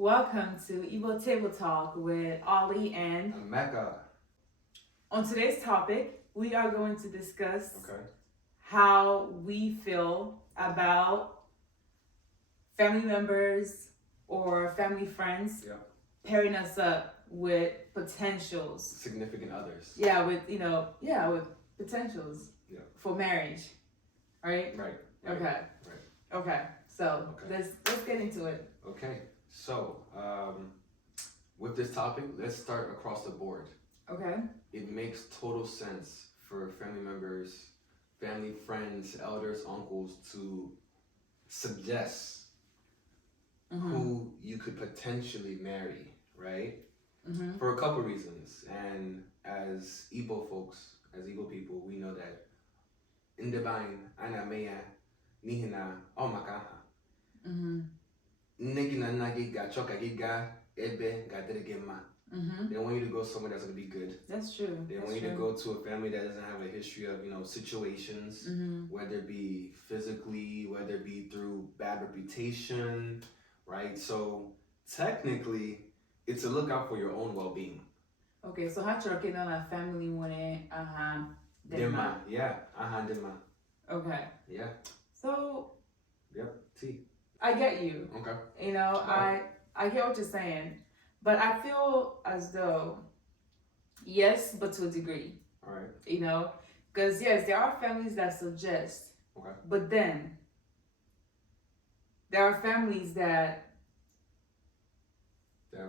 Welcome to Igbo Table Talk with Ollie and Mecca. on today's topic, we are going to discuss Okay. how we feel about family members or family friends Yeah. pairing us up with potentials. Significant others. Yeah, with with potentials Yeah. for marriage. Right? Right. Okay. Right. Okay. So Okay. let's get into it. Okay. So, with this topic, let's start across the board. Okay. It makes total sense for family members, family friends, elders, uncles to suggest who you could potentially marry, right? Mm-hmm. For a couple reasons. And as Igbo folks, as Igbo people, we know that in the Bible, ana meya nihina o makaha. Mm-hmm. Nne gị na nna gị ga-achọ ka gị gaa ebe ga-adịrị gị mma. Mm-hmm. They want you to go somewhere that's going to be good. That's true. They want you to go to a family that doesn't have a history of, situations, whether it be physically, whether it be through bad reputation, right? So technically, it's a lookout for your own well-being. Okay, so how chọrọ ka na family nwere aha Dema, yeah, dema. Okay. Yeah. So. Yep. T. I get you. Okay. I get what you're saying, but I feel as though, yes, but to a degree. All right. Because yes, there are families that suggest. Okay. But then there are families that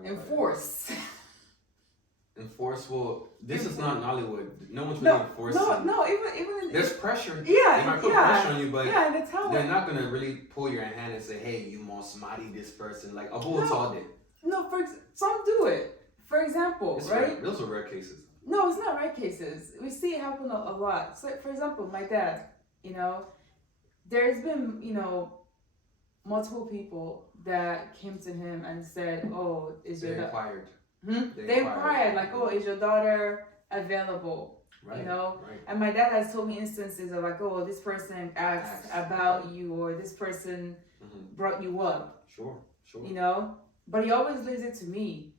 enforce. Enforce? Well, this is not Nollywood. No one's really enforcing. No. Even there's pressure. Yeah. They might put pressure on you, but they're not gonna really pull your hand and say, "Hey, you must marry this person." Like a bull told it. No, some do it. For example, it's right? Rare. Those are rare cases. No, it's not rare cases. We see it happen a lot. So, for example, my dad. There's been multiple people that came to him and said, "Oh, is your inquired?" They inquired, like, "Oh, is your daughter available?" Right, Right. And my dad has told me instances of like, "Oh, this person asked about you, or this person brought you up." Sure. But he always leaves it to me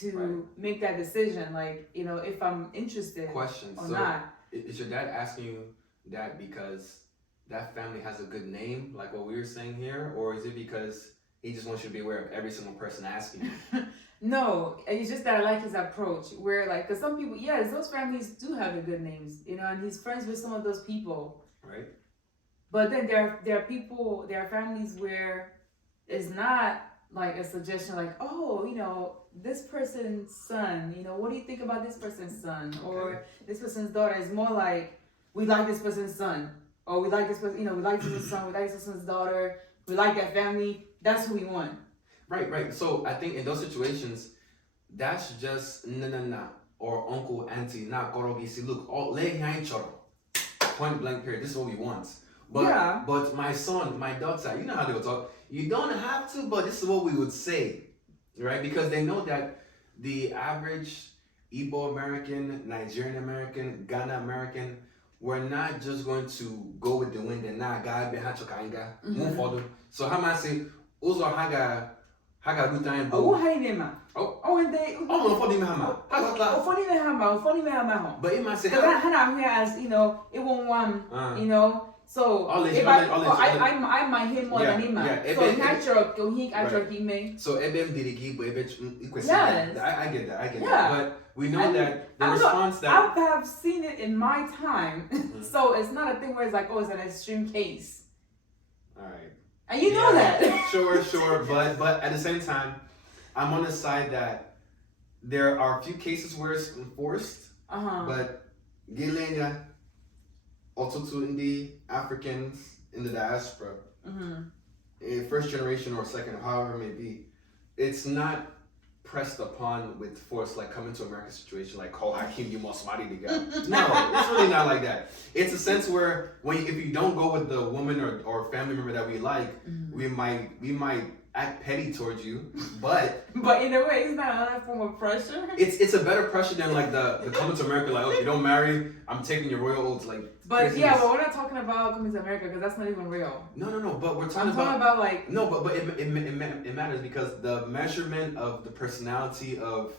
to make that decision, like, if I'm interested Question. or not. Is your dad asking you that because that family has a good name, like what we were saying here, or is it because he just wants you to be aware of every single person asking you? No, it's just that I like his approach. Where because some people, yes, those families do have a good names, and he's friends with some of those people. Right. But then there are families where it's not like a suggestion, like, "Oh, this person's son. What do you think about this person's son or this person's daughter?" It's more like, "We like this person's son, or we like this person. We like this person's son. We like this person's daughter. We like that family. That's who we want." Right. So I think in those situations, that's just na or uncle, auntie, na korogisi. Look, all point blank period. This is what we want. But my son, my daughter, you know how they will talk. You don't have to, but this is what we would say, right? Because they know that the average Igbo American, Nigerian American, Ghana American, we're not just going to go with the wind and nah, guy be hachokainga, move forward. So how I say, Uzo Haga Rutain Bo. Oh, hi, Nema. And they. Oh, for the Hama. Funny Hama. But it might say, because I'm here as, it won't want, so if I might hit more than him. So he actually me. So Ebem Dirigi, but yes. I get that. But we know that the response that I have seen it in my time. So it's not a thing where it's like, oh, it's an extreme case. All right. And you know that. Sure. But at the same time, I'm on the side that there are a few cases where it's enforced. But Gilenya, Otutu Indi, Africans in the diaspora, in first generation or second, however it may be, it's not pressed upon with force like coming to America situation like call Hakim you must marry the guy. No, it's really not like that. It's a sense where if you don't go with the woman or family member that we like, we might act petty towards you, but But in a way, it's not another form of pressure. it's a better pressure than like the coming to America, like, okay, don't marry, I'm taking your royal oaths, like. But craziness. yeah, but we're not talking about coming to America because that's not even real. No, but we're I'm talking talking about like. no, but it matters because the measurement of the personality of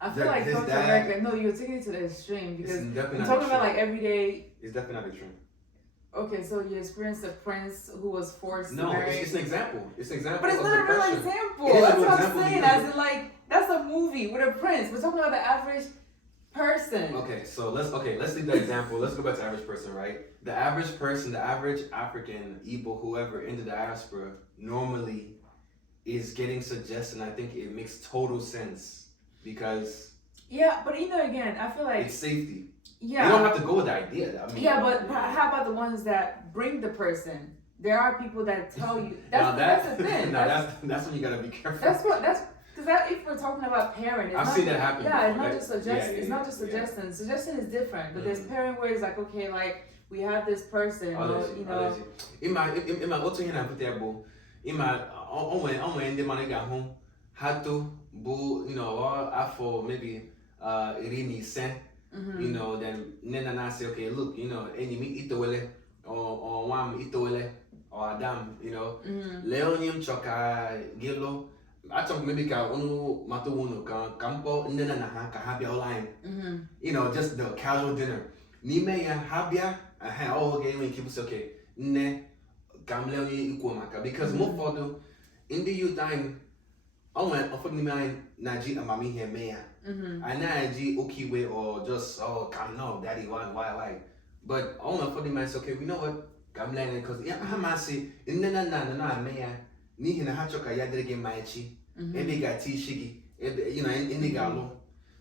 I feel like his coming to dad- America. No, you're taking it to the extreme because it's definitely I'm not talking about extreme. like everyday. It's definitely not extreme. Okay, so you experienced a prince who was forced to No, marry. it's an example. It's an example. But it's of not a the real pressure. example. It is a That's real what I'm example saying. because- As in, like, that's a movie with a prince. We're talking about the average person. Okay, so let's leave that example. Let's go back to average person, right? The average person, the average African, Igbo, whoever in the diaspora normally is getting suggested. And I think it makes total sense because Yeah, but again, I feel like it's safety. yeah. You don't have to go with the idea. I mean, Yeah, but how about the ones that bring the person? There are people that tell you. now That's the thing. that's when you gotta be careful. That's because if we're talking about parent, it's I've not, seen that happen Yeah, it's before. not just suggestion. Yeah, it's not just yeah. suggestion. Suggestion is different, but there's Mhm. parent where it's like, okay, like we have this person, you know. Ima otu ihe na-apụta ya bụ ịma onwe ndị mmadụ ga-ahụ ha to bụ afọ maybe iri na ise then nne na na-asị okay look enyi m itowele or nwa m itowele or adam lee onye m chọ ka gị lụ achọrọ m maybe ka unu mata unu ka m kpọọ nne na ha ka ha bịa ụlọ anyị just the casual dinner n'ime ya ha bịa oge enwe ike bụsị okay nne ka m lee onye ikwu maka because mgbe ụfọdụ ndị youth anyị ụfọdụ n'ime anyị na-eji amamihe mee ya anyị na-eji oke iwe or just ka m no daddy why but ụfọdụ n'ime anyị sị okay we know what ka m lee anya because ha masị nne na nna na-eme ya n'ihi na ha chọ ka ya dịrị gị mma echi ebe ị ga-ati isi gị ebe ndị ga-alụ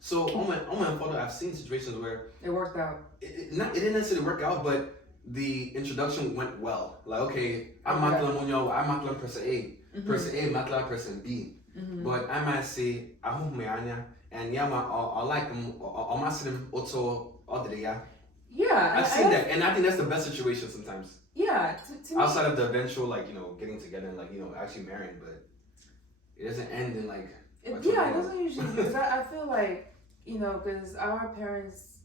so I've seen situations where it worked out. It didn't necessarily work out, but the introduction went well. Like, okay, I'm matla person A, person A matla person B, but I might say ahu meanya and yama I like them or masim oto odriya. Yeah, I've seen that, and I think that's the best situation sometimes. Yeah, to me, Outside of the eventual getting together and actually marrying, but it doesn't end in it doesn't usually because I feel like because our parents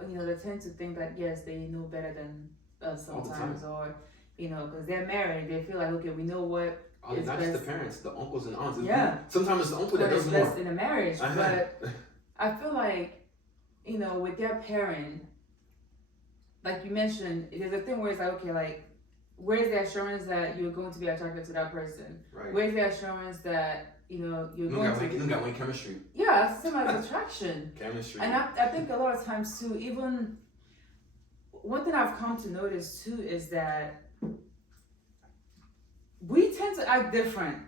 they tend to think that yes they know better than us sometimes or because they're married they feel like okay we know what is not best. just the parents, the uncles and aunts. Yeah, sometimes it's the uncle that what does is more. best in a marriage, but I feel like with their parent, like you mentioned, there's a thing where it's like okay, like where's the assurance that you're going to be attracted to that person? Right. Where's the assurance that you're You going got one chemistry. Yeah, it's the same as attraction. Chemistry. And I think a lot of times too, even one thing I've come to notice too is that we tend to act different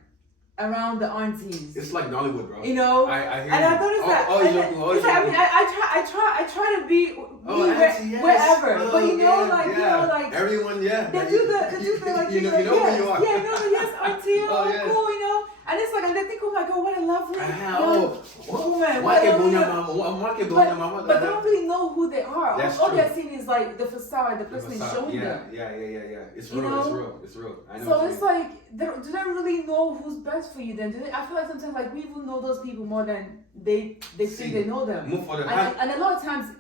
around the aunties. It's like Nollywood, bro. I hear and I noticed that. I try to be wherever, but like everyone, they do the like you know yes, who you are. Yeah, yes, auntie, cool, and it's like and they think, oh my god, what a lovely woman. But they don't really know who they are. That's all true. they're seeing is like the facade, the person is showing them. Yeah. It's real. It's real. I know. So it's like, do they really know who's best for you then? I feel like sometimes like we even know those people more than they think they know them. And a lot of times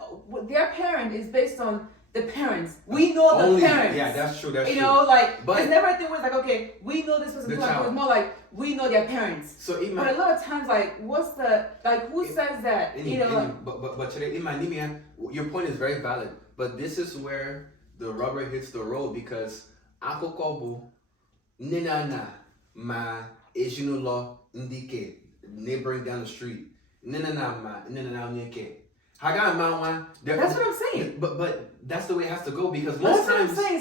their parent is based on the parents. We know the parents. Yeah, that's true. That's true. But it's never a thing where it's like, okay, we know this person. It's more like we know their parents. So but a lot of times, like, who says that? But today, your point is very valid. But this is where the rubber hits the road because akokobu ninana ma ejinulo ndike neighboring down the street ninana ma ninana nyeke. That's what I'm saying. But that's the way it has to go because most times they're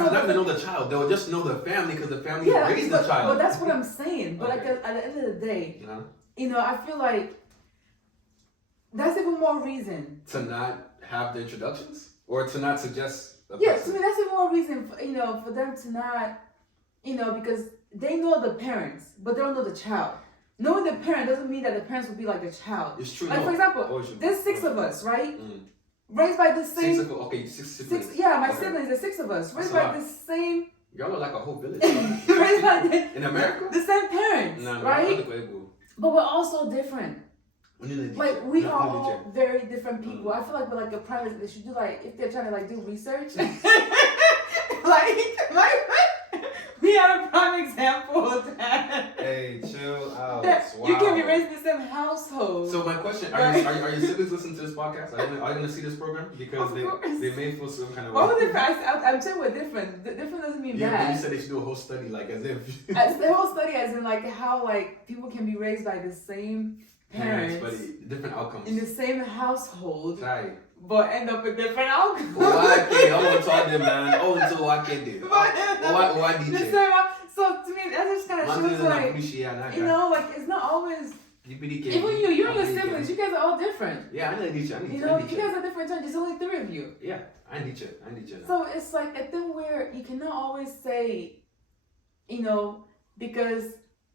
not gonna know the child. They'll just know the family because the family raised the child. But that's what I'm saying. But at the end of the day, I feel like that's even more reason to not have the introductions or to not suggest. Yes, to me that's even more reason for them to not because they know the parents but they don't know the child. Knowing the parent doesn't mean that the parents will be like the child. It's true. Like for example, there's 6 of us, right? Raised by the same. Six siblings. My siblings. There's 6 of us. Raised by the same Y'all are like a whole village. Raised by In America? the same parents, Nah, right? But we're all so different. Like we are all very different people. I feel like we're like a private. They should do like if they're trying to like do research. like we are a prime example of that. Hey, chill out. Wow. You can be raised in the same household. So my question: Are your siblings listening to this podcast? Are you going to see this program because they may feel some kind of way? What was it? I'm saying we're different. Different doesn't mean bad. Yeah, you said they should do a whole study, like as if. The whole study, as in like how like people can be raised by the same parents, but different outcomes in the same household. Right. But end up with different outcomes. I want to talk to them, man. Oh, until I can do. Why did you? So to me, that just kind of shows like, you know, like it's not always. Even you and your siblings, you guys are all different. Yeah, I need you. You know, you guys are different. There's only 3 of you. Yeah, I need you. So it's like a thing where you cannot always say, you know, because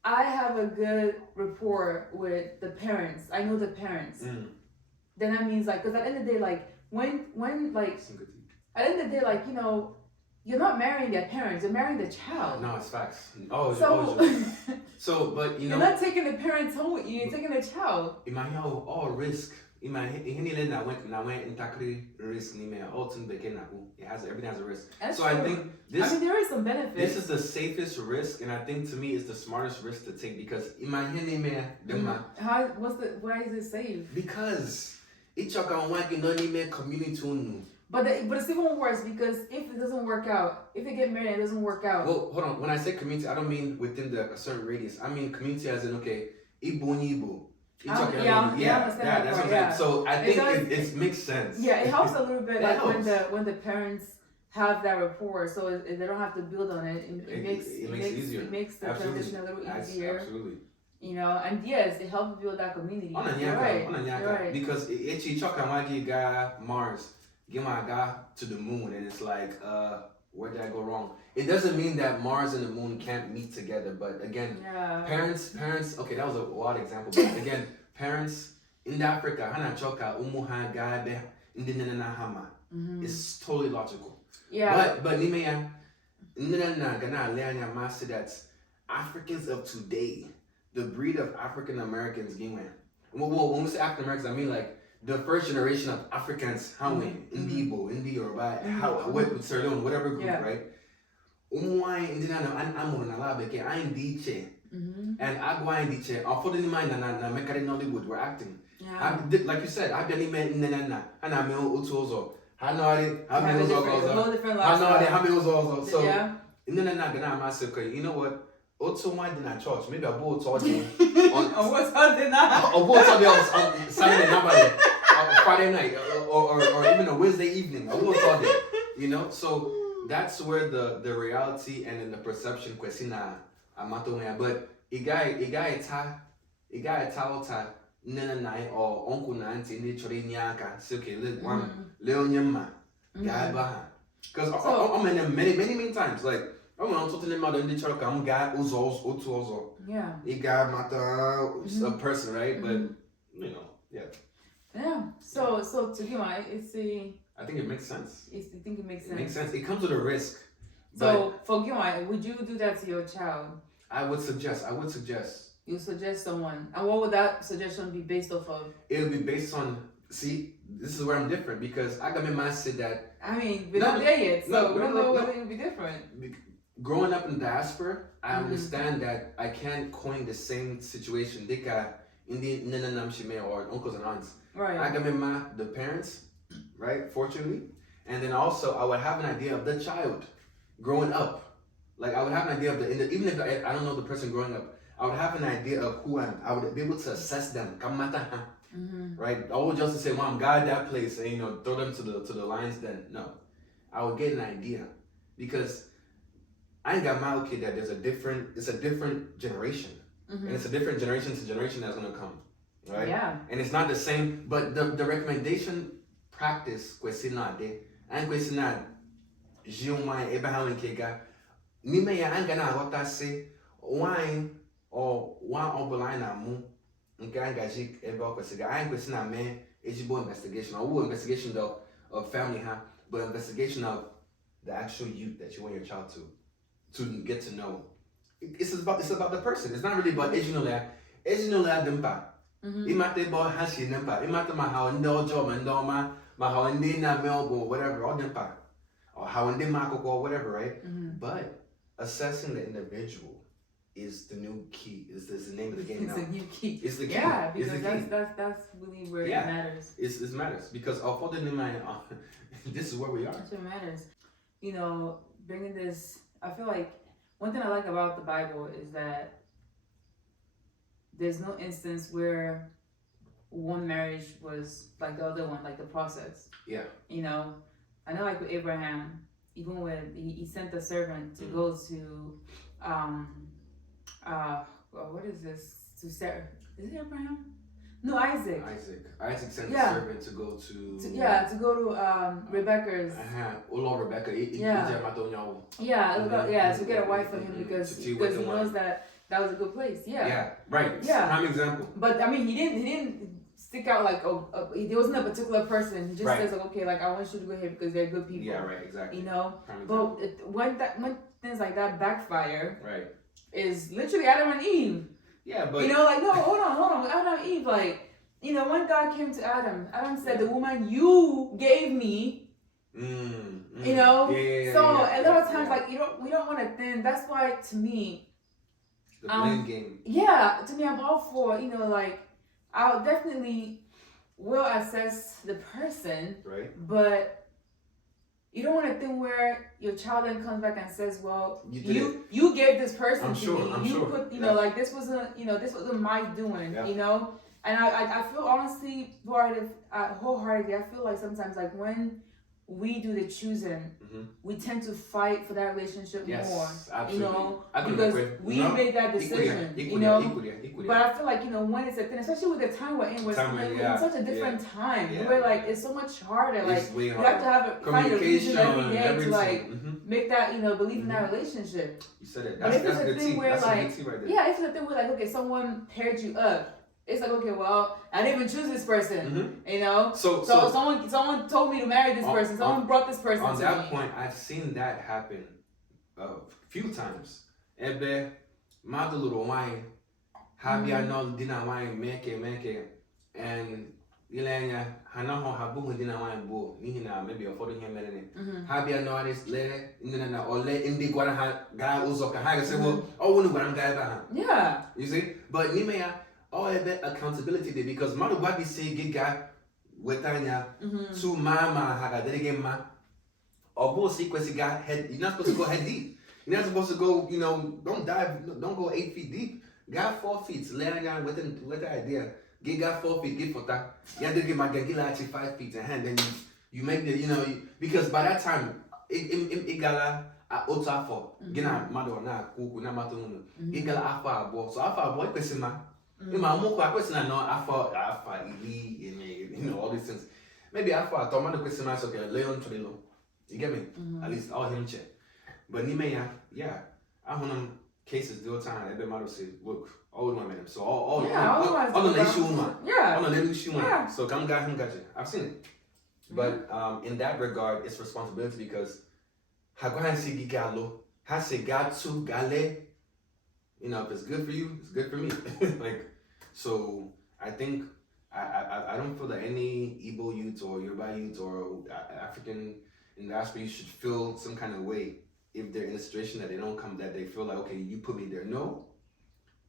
I have a good rapport with the parents. I know the parents. Then that means like, because at the end of the day, like when like at the end of the day, like you know, you're not marrying their parents. You're marrying the child. No, it's facts. Oh, so but you know, you're not taking the parents home with you. You're taking the child. Imagine all risk. Imagine na went in takri risk ni me ultimate begin na everything has a risk. That's so true. I think this. I mean, there is some benefits. This is the safest risk, and I think to me it's the smartest risk to take because imagine me Why is it safe? Because it's a community. But it's even worse because if it doesn't work out, if they get married and it doesn't work out. Well, hold on. When I say community, I don't mean within a certain radius. I mean community as in okay, Ibu. That's what I'm saying. So I think it makes sense. Yeah, it helps a little bit like when the parents have that rapport, so they don't have to build on it. It makes it easier. It makes the transition a little easier. Absolutely. You know, and yes, it helps build that community. You're right. Because it's guy Mars, get my guy to the moon, and it's like, where did I go wrong? It doesn't mean that Mars and the moon can't meet together, but again, parents. Okay, that was a wild example, but again, parents in Africa, it's totally logical. Yeah. But that Africans of today. The breed of African Americans, well, when we say African Americans, I mean like the first generation of Africans, Indi Igbo, Indi Yoruba, whatever group, right? And Agua Indiche, unfortunately, na Mekari Nollywood, we're acting. Like you said, I believe in Nana, and I'm Utuozo. I know so, you know what? Also, why did I church? Maybe I bought all the on Saturday night, Friday night, or even a Wednesday evening. I bought all day, you know. So that's where the reality and then the perception question but a guy nana or uncle na auntie ni chori nyaka so okay leonyama guy baha because I'm many times like I'm talking about in the church. I'm guy also. Yeah. A guy matter a person, right? But you know, yeah. Yeah. So to you, it's a. I think it makes sense. You think it makes sense? It makes sense. It comes with a risk. So for you, would you do that to your child? I would suggest. You suggest someone, and what would that suggestion be based off of? It would be based on. See, this is where I'm different because I got my mindset that. I mean, we're not there yet, so we don't know whether it would be different. Growing up in the diaspora, I understand that I can't coin the same situation. They got Indian or uncles and aunts. Right. I got the parents, right? Fortunately, and then also I would have an idea of the child growing up. Like I would have an idea of even if I don't know the person growing up, I would have an idea of who I would be able to assess them. Right? I would just say, "Mom, guide that place," and throw them to the lions. Then no, I would get an idea because. I ain't got my kid that it's a different generation. And it's a different generation to generation that's gonna come. Right? Yeah. And it's not the same, but the recommendation practice questionade and questionade Jumai Abraham Kega Nime ya angana what say wine or one obelina mu Ngangajik Ebel Kwesiga. I ain't question man Ejibo investigation or investigation of family but investigation of the actual youth that you want your child to to get to know. It's about the person. It's not really about ejinola dempa. Imate bo hashi dempa. Imate ma how ndo job and ma how ndi na melbo whatever all dempa. Or how ndi mako or whatever, right? But assessing the individual is the new key. Is the name of the game now. It's a new key. It's the key. Yeah, it's because the key. that's really where it matters. It matters because this is where we are. That's what matters. You know, bringing this, I feel like one thing I like about the Bible is that there's no instance where one marriage was like the other one, like the process. Yeah. You know, I know like with Abraham, even when he sent the servant to go to, what is this? To Sarah. Is it Abraham? No, Isaac. Isaac sent the servant to go to go to Rebecca's. Rebecca. To get a wife for him because he knows that was a good place. Yeah, right. Yeah. Prime example. But I mean, he didn't stick out like there wasn't a particular person. He just says like, okay, like I want you to go here because they're good people. Yeah, right, exactly. You know, but when things like that backfire, right, is literally Adam and Eve. Yeah, but you know, like no, hold on, Adam and Eve, like you know, when God came to Adam said, "The woman you gave me." You know, so a lot of times, like we don't want to then. That's why to me, the blame game. Yeah, to me, I'm all for like I'll definitely will assess the person, right? But you don't want to think where your child then comes back and says, "Well, you gave this person to me. I'm you sure. put like this wasn't my doing, you know." And I feel honestly, wholeheartedly, I feel like sometimes like when we do the choosing, we tend to fight for that relationship more. Absolutely. You know, because we made that decision. You know, but I feel like when it's a thing, especially with the time we're in, we're in such a different time. Where like it's so much harder. Like you have to find a reason every day to like make that believe in that relationship. You said it. But if it's a good thing tea. where That's like a good tea right there. if it's a thing where like okay, someone paired you up. It's like, okay, well, I didn't even choose this person, you know? So someone told me to marry this person. Someone brought this person to me. On that point, I've seen that happen a few times. Ebe, maduluro wine, habia no dina wine, make, and ilenya, hanaho habu dina wine bo, nihina, maybe a photo him and habia no artist, le, indina, or le, indi guana, guy uzoka, haga say, well, oh, when I'm guy, yeah. You see? But nimea, all of that accountability there because Manu Wadi say giga wetanya to mama haga derigema or go sequence got head you're not supposed to go head deep. You're not supposed to go, don't go 8 feet deep. Got 4 feet. Learn with the idea. Got 4 feet, get for that. You have to get my gagila actually 5 feet in hand. Then you make the because by that time it gala ota for gina mado na kuku na matunu. It gala afa abo. So afa abo kwesima. Question Alpha Ili, all these things. Maybe Alpha Tomando question is okay, Leon Trillo. You get me? At least all him check. But Nimeya, I want cases the time every mother say, look, all women. So all the lady woman. Yeah. All the lady woman. So come got him got you. I've seen it. But in that regard, it's responsibility because Haguan Sigi Galo, Hase Gatsu Gale. If it's good for you, it's good for me. So I think I don't feel that any Igbo youth or Yoruba youth or African in diaspora you should feel some kind of way if they're in a situation that that they feel like, okay, you put me there. No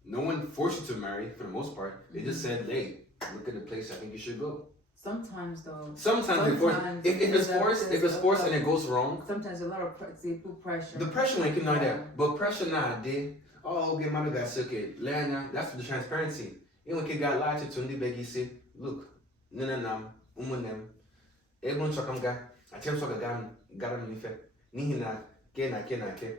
one forced you to marry for the most part. They just said, hey, look at the place I think you should go. Sometimes though. Sometimes they force. If it's forced and it goes wrong. Sometimes a lot of pressure. The pressure like not there, but pressure not there. Oh, okay, mother got circuit. Learn that's the transparency. You got lied to Tundi Beggy say, look, Nanam, Umunem, Egon Chokanga, a Chem Sokagan, Garam Nife, Nihina, Kena, Ke.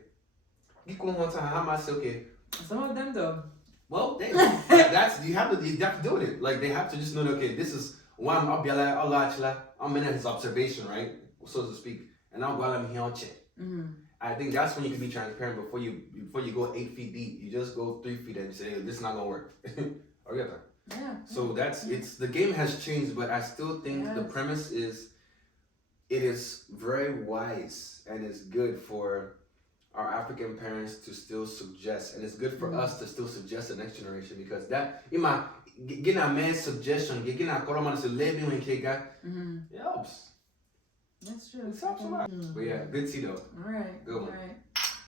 Giko Honta Hamas, okay. Some of them though. Well, that's you have to do it. Like they have to just know, okay, this is one I'm in his observation, right? So to speak. And I'll go out here check. I think that's when you can be transparent before you go 8 feet deep. You just go 3 feet and you say, hey, this is not gonna work. Yeah. So it's the game has changed, but I still think the premise is it is very wise and it's good for our African parents to still suggest, and it's good for us to still suggest the next generation because that getting a man's suggestion, getting a koroman to live in Kega, it helps. That's true. It helps a lot. But yeah, good tea though. All right. Good one. All right.